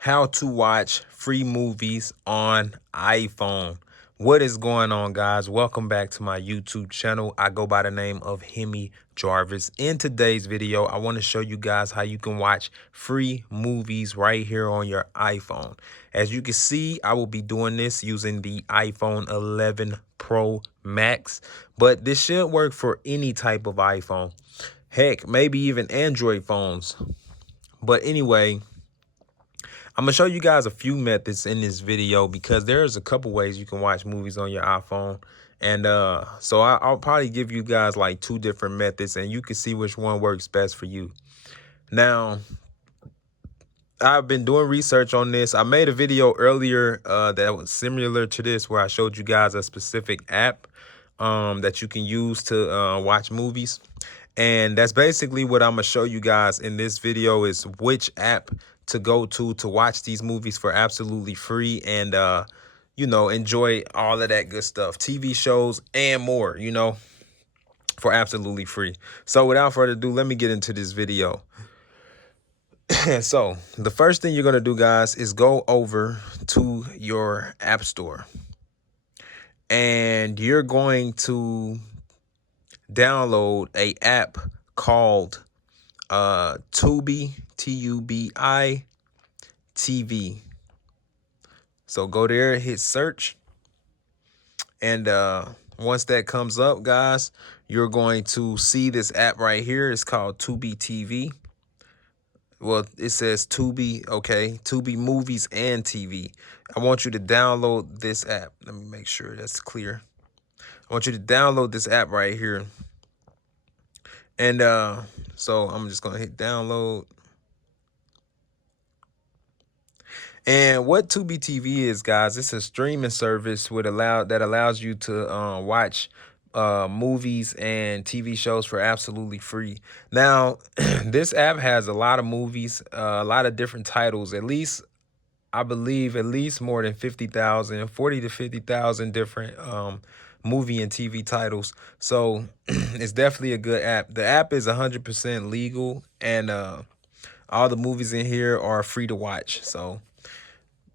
how to watch free movies on iPhone. What is going on, guys? Welcome back to my YouTube channel. I go by the name of Hemi Jarvis. In today's video, I want to show you guys how you can watch free movies right here on your iPhone. As you can see, I will be doing this using the iPhone 11 Pro Max, but this should work for any type of iPhone. Heck, maybe even Android phones. But anyway, I'm gonna show you guys a few methods in this video because there's a couple ways you can watch movies on your iPhone. And so I'll probably give you guys like two different methods and you can see which one works best for you. Now, I've been doing research on this. I made a video earlier that was similar to this where I showed you guys a specific app that you can use to watch movies. And that's basically what I'm gonna show you guys in this video is which app to go to watch these movies for absolutely free and you know, enjoy all of that good stuff, TV shows and more, you know, for absolutely free. So without further ado, let me get into this video. So the first thing you're gonna do, guys, is go over to your app store and you're going to download a app called Tubi, Tubi TV. So go there, hit search, and once that comes up, guys, you're going to see this app right here. It's called Tubi TV. Well, it says Tubi, okay, Tubi Movies and TV. I want you to download this app. Let me make sure that's clear. I want you to download this app right here. And so I'm just gonna hit download. And what Tubi TV is, guys, it's a streaming service that allows you to watch movies and TV shows for absolutely free. Now, this app has a lot of movies, a lot of different titles, at least I believe at least more than 50,000, 40 to 50,000 different movie and TV titles. So it's definitely a good app. The app is 100% legal and all the movies in here are free to watch. So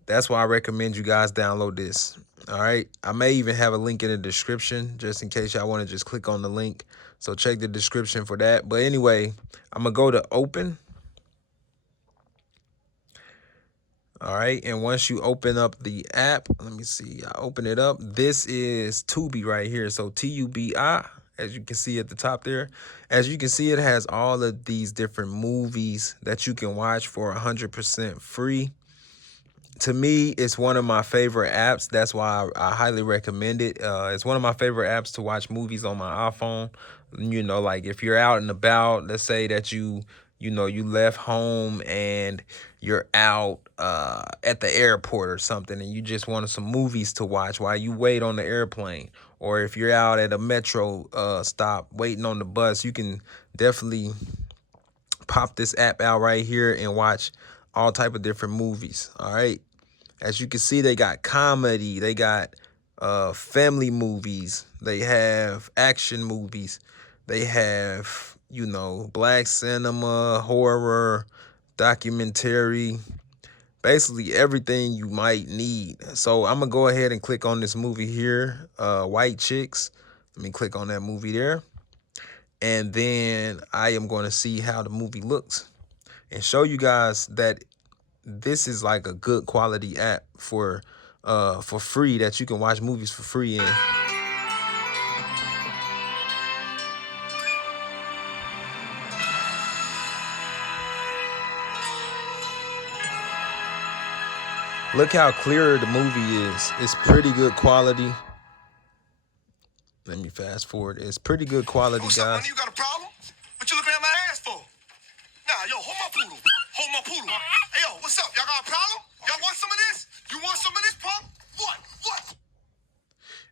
that's why I recommend you guys download this. All right. I may even have a link in the description just in case y'all want to just click on the link. So check the description for that. But anyway, I'm going to go to open. All right. And once you open up the app, let me see. I open it up. This is Tubi right here. So Tubi, as you can see at the top there. As you can see, it has all of these different movies that you can watch for 100% free. To me, it's one of my favorite apps. That's why I highly recommend it. It's one of my favorite apps to watch movies on my iPhone. You know, like if you're out and about, let's say that you left home and you're out at the airport or something and you just wanted some movies to watch while you wait on the airplane. Or if you're out at a metro stop waiting on the bus, you can definitely pop this app out right here and watch all type of different movies. All right. As you can see, they got comedy, they got family movies, they have action movies, they have, you know, black cinema, horror, documentary, basically everything you might need. So I'm gonna go ahead and click on this movie here, White Chicks. Let me click on that movie there. And then I am going to see how the movie looks and show you guys that this is like a good quality app for free that you can watch movies for free in. Look how clear the movie is. It's pretty good quality. Let me fast forward. It's pretty good quality, guys. What's up, you got a problem? What you looking at my ass for? Nah, yo, hold my poodle. Hold my poodle. Hey, yo, what's up? Y'all got a problem? Y'all want some of this? You want some of this, punk? What?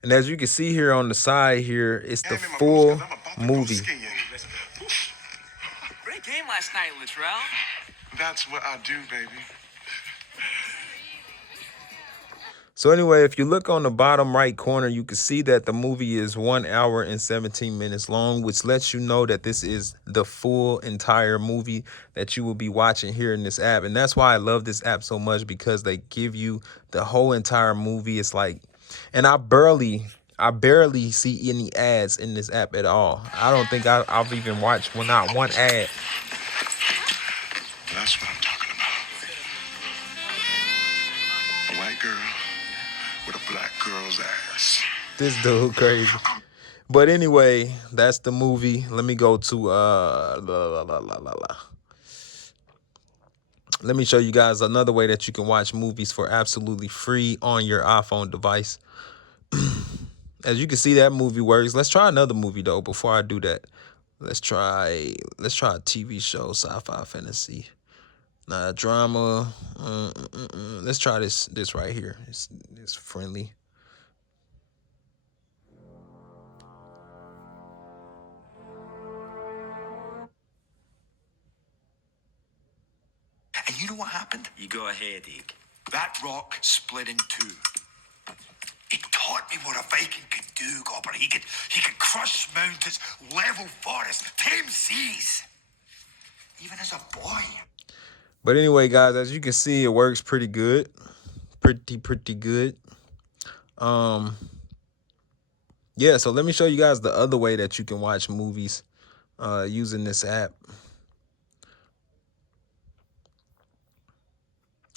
And as you can see here on the side here, it's the full movie. Great game last night, Latrell. That's what I do, baby. So anyway, if you look on the bottom right corner, you can see that the movie is 1 hour and 17 minutes long, which lets you know that this is the full entire movie that you will be watching here in this app. And that's why I love this app so much, because they give you the whole entire movie. It's like, and I barely see any ads in this app at all. I don't think I've even watched not one ad. That's what I'm talking about. A white girl with a black girl's ass. This dude crazy. But anyway, that's the movie. Let me go to let me show you guys another way that you can watch movies for absolutely free on your iPhone device. As you can see, that movie works. Let's try another movie though. Before I do that, let's try a TV show, sci-fi, fantasy, drama. Let's try this right here. It's friendly. And you know what happened? You go ahead, Ike. That rock split in two. It taught me what a Viking could do, Gobber. He could crush mountains, level forests, tame seas. Even as a boy. But anyway, guys, as you can see, it works pretty good. Pretty good. Yeah, so let me show you guys the other way that you can watch movies using this app.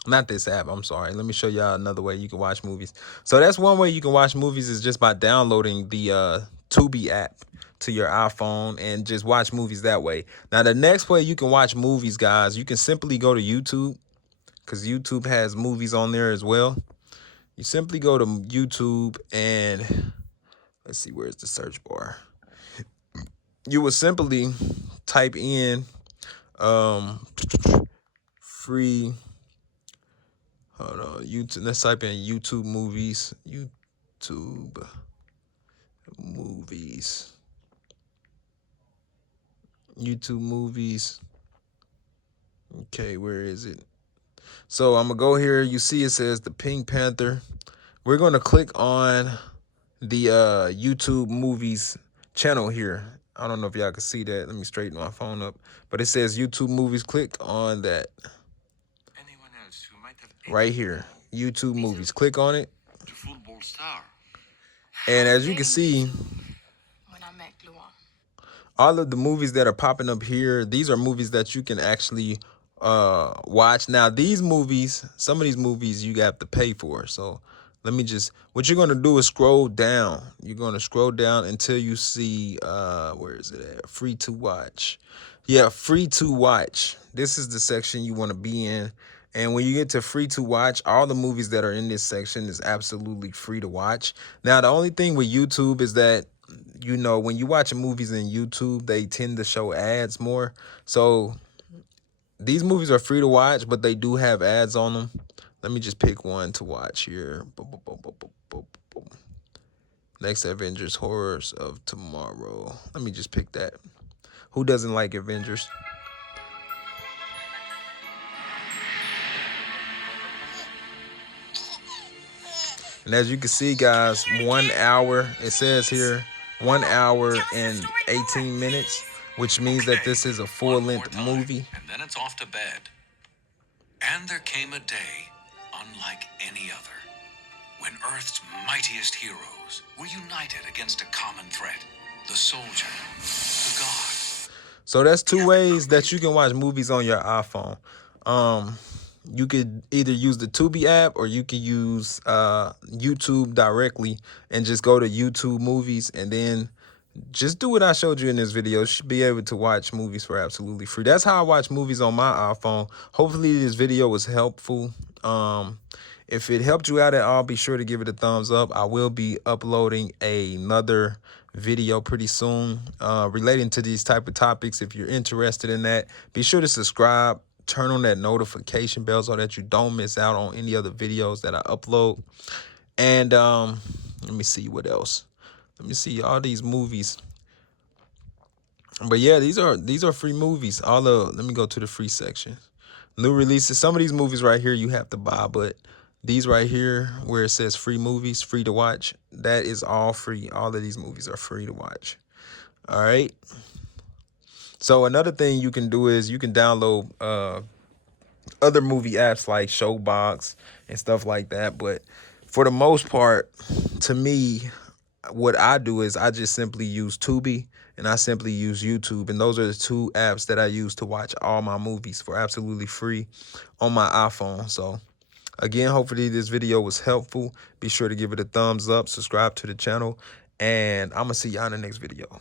Not this app, I'm sorry. Let me show y'all another way you can watch movies. So that's one way you can watch movies, is just by downloading the Tubi app to your iPhone and just watch movies that way. Now, the next way you can watch movies, guys, you can simply go to YouTube, because YouTube has movies on there as well. You simply go to YouTube and let's see, where's the search bar? You will simply type in free, hold on, YouTube. Let's type in YouTube movies. YouTube movies. YouTube movies. Okay, where is it? So I'm gonna go here. You see it says the Pink Panther. We're gonna click on the YouTube movies channel here. I don't know if y'all can see that. Let me straighten my phone up. But it says YouTube movies. Click on that Anyone else who might have right here. YouTube movies. Click on it. the football star? And as you can see, all of the movies that are popping up here, these are movies that you can actually watch. Now, these movies, some of these movies you have to pay for. So let me just, what you're going to do is scroll down. You're going to scroll down until you see, where is it at? Free to watch. Yeah, free to watch. This is the section you want to be in. And when you get to free to watch, all the movies that are in this section is absolutely free to watch. Now, the only thing with YouTube is that, you know, when you watch movies in YouTube, they tend to show ads more. So these movies are free to watch, but they do have ads on them. Let me just pick one to watch here. Boom, boom, boom, boom, boom, boom, boom. Next Avengers Horrors of Tomorrow. Let me just pick that. Who doesn't like Avengers? And as you can see, guys, 1 hour, it says here, 1 hour and 18 minutes, which means that this is a full-length movie. And then it's off to bed. And there came a day unlike any other, when Earth's mightiest heroes were united against a common threat: the soldier, the god. So that's two ways that you can watch movies on your iPhone. You could either use the Tubi app, or you can use YouTube directly and just go to YouTube movies, and then just do what I showed you in this video. You should be able to watch movies for absolutely free. That's how I watch movies on my iPhone. Hopefully this video was helpful. If it helped you out at all, be sure to give it a thumbs up. I will be uploading another video pretty soon relating to these type of topics. If you're interested in that, be sure to subscribe. Turn on that notification bell so that you don't miss out on any other videos that I upload. And let me see what else. Let me see all these movies. But yeah, these are free movies. Let me go to the free section. New releases. Some of these movies right here you have to buy, but These right here where it says free movies, free to watch, that is all free. All of these movies are free to watch. All right. So another thing you can do is you can download other movie apps like Showbox and stuff like that. But for the most part, to me, what I do is I just simply use Tubi and I simply use YouTube. And those are the two apps that I use to watch all my movies for absolutely free on my iPhone. So again, hopefully this video was helpful. Be sure to give it a thumbs up, subscribe to the channel, and I'm going to see y'all in the next video.